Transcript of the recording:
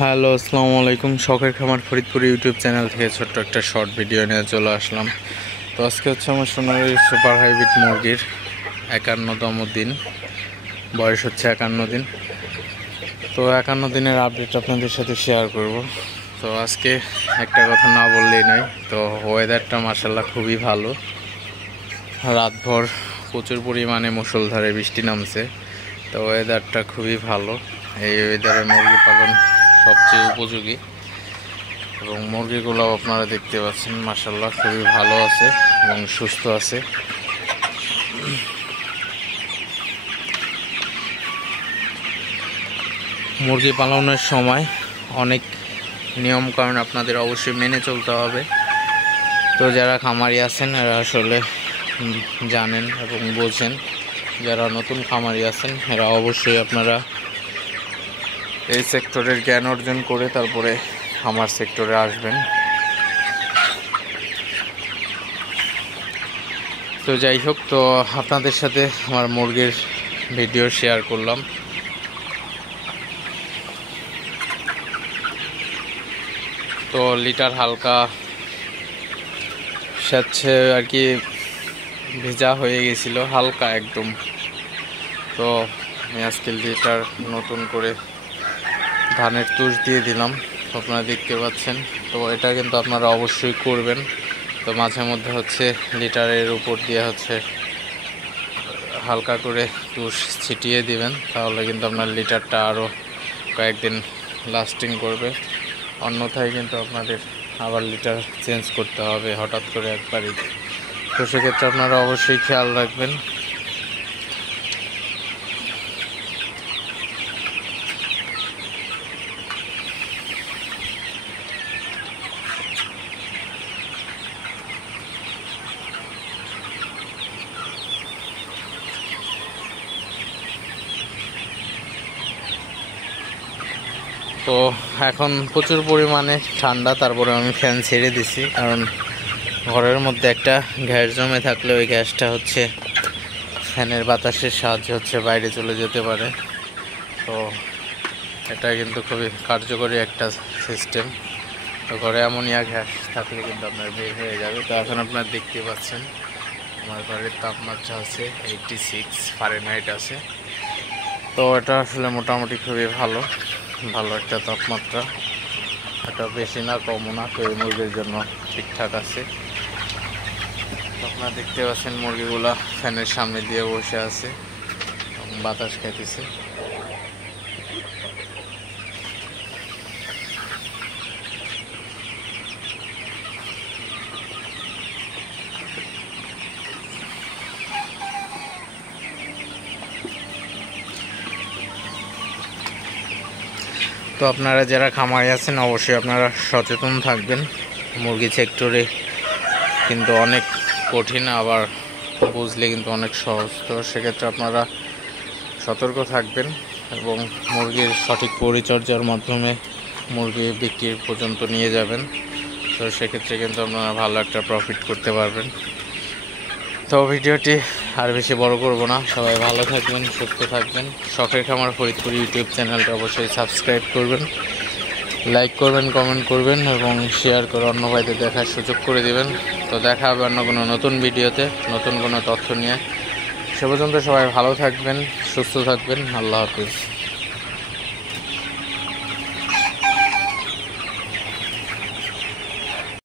Hello, আসসালামু আলাইকুম। শখের খামার ফরিদপুর ইউটিউব চ্যানেল থেকে ছোট্ট একটা শর্ট ভিডিও নিয়ে চলে আসলাম। তো আজকে হচ্ছে আমার সোনালী সুপার হাইব্রিড মুরগির 51তম দিন, বয়স হচ্ছে 51 দিন। তো 51 দিনের আপডেট আপনাদের সাথে শেয়ার করব। তো আজকে একটা কথা না বললেই নয়, তো ওয়েদারটা মাশাআল্লাহ খুবই ভালো। রাতভর প্রচুর পরিমাণে মুষলধারে বৃষ্টি নামছে, তো ওয়েদারটা খুবই ভালো। এই ওয়েদারে মুরগি পালন সবচেয়ে উপযোগী এবং মুরগিগুলো আপনারা দেখতে পাচ্ছেন মাশাআল্লাহ খুবই ভালো আছে এবং সুস্থ আছে। মুরগি পালনের সময় অনেক নিয়মকানুন আপনাদের অবশ্যই মেনে চলতে হবে। তো যারা খামারি আছেন এরা আসলে জানেন এবং বোঝেন। যারা নতুন খামারি আছেন এরা অবশ্যই আপনারা এই সেক্টরের জ্ঞান অর্জন করে তারপরে খামার সেক্টরে আসবেন। তো যাই হোক, তো আপনাদের সাথে আমার মুরগির ভিডিও শেয়ার করলাম। তো লিটার হালকা স্যাঁতসে আর কি ভেজা হয়ে গেছিলো, হালকা একদম। তো আমি আজকে লিটার নতুন করে ধানের তুষ দিয়ে দিলাম, আপনারা দেখতে পাচ্ছেন। তো এটা কিন্তু আপনারা অবশ্যই করবেন। তো মাঝে মধ্যে হচ্ছে লিটারের উপর দিয়ে হচ্ছে হালকা করে তুষ ছিটিয়ে দিবেন, তাহলে কিন্তু আপনার লিটারটা আরও কয়েকদিন লাস্টিং করবে। অন্যথায় কিন্তু আপনাদের আবার লিটার চেঞ্জ করতে হবে হঠাৎ করে একবারই। তো সেক্ষেত্রে আপনারা অবশ্যই খেয়াল রাখবেন। তো এখন প্রচুর পরিমাণে ঠান্ডা, তারপরে আমি ফ্যান ছেড়ে দিছি, কারণ ঘরের মধ্যে একটা গ্যাস জমে থাকলে ওই গ্যাসটা হচ্ছে ফ্যানের বাতাসের সাহায্যে হচ্ছে বাইরে চলে যেতে পারে। তো এটা কিন্তু খুবই কার্যকরী একটা সিস্টেম। তো ঘরে অ্যামোনিয়া গ্যাস থাকলে কিন্তু আপনার বের হয়ে যাবে। তো এখন আপনারা দেখতে পাচ্ছেন আমার ঘরের তাপমাত্রা আছে 86 ফারেনহাইট আছে। তো এটা আসলে মোটামুটি খুবই ভালো একটা তাপমাত্রা। এটা বেশি না কমও না, তো এই মুরগির জন্য ঠিকঠাক আছে। আপনারা দেখতে পাচ্ছেন মুরগিগুলা ফ্যানের সামনে দিয়ে বসে আছে এবং বাতাস খাইতেছে। তো আপনারা যারা খামারি আছেন অবশ্যই আপনারা সচেতন থাকবেন। মুরগি সেক্টরে কিন্তু অনেক কঠিন, আবার বুঝলে কিন্তু অনেক সহজ। তো সেক্ষেত্রে আপনারা সতর্ক থাকবেন এবং মুরগির সঠিক পরিচর্যার মাধ্যমে মুরগি বিক্রি পর্যন্ত নিয়ে যাবেন। তো সেক্ষেত্রে কিন্তু আপনারা ভালো একটা প্রফিট করতে পারবেন। তো ভিডিওটি আর বেশি বড় করব না, সবাই ভালো থাকবেন, সুস্থ থাকবেন। শখের খামার ফরিদপুর ইউটিউব চ্যানেলটা অবশ্যই সাবস্ক্রাইব করবেন, লাইক করবেন, কমেন্ট করবেন এবং শেয়ার করে অন্য ভাইদের দেখার সুযোগ করে দিবেন। তো দেখা হবে অন্য কোনো নতুন ভিডিওতে নতুন কোনো তথ্য নিয়ে। সে পর্যন্ত সবাই ভালো থাকবেন, সুস্থ থাকবেন। আল্লাহ হাফিজ।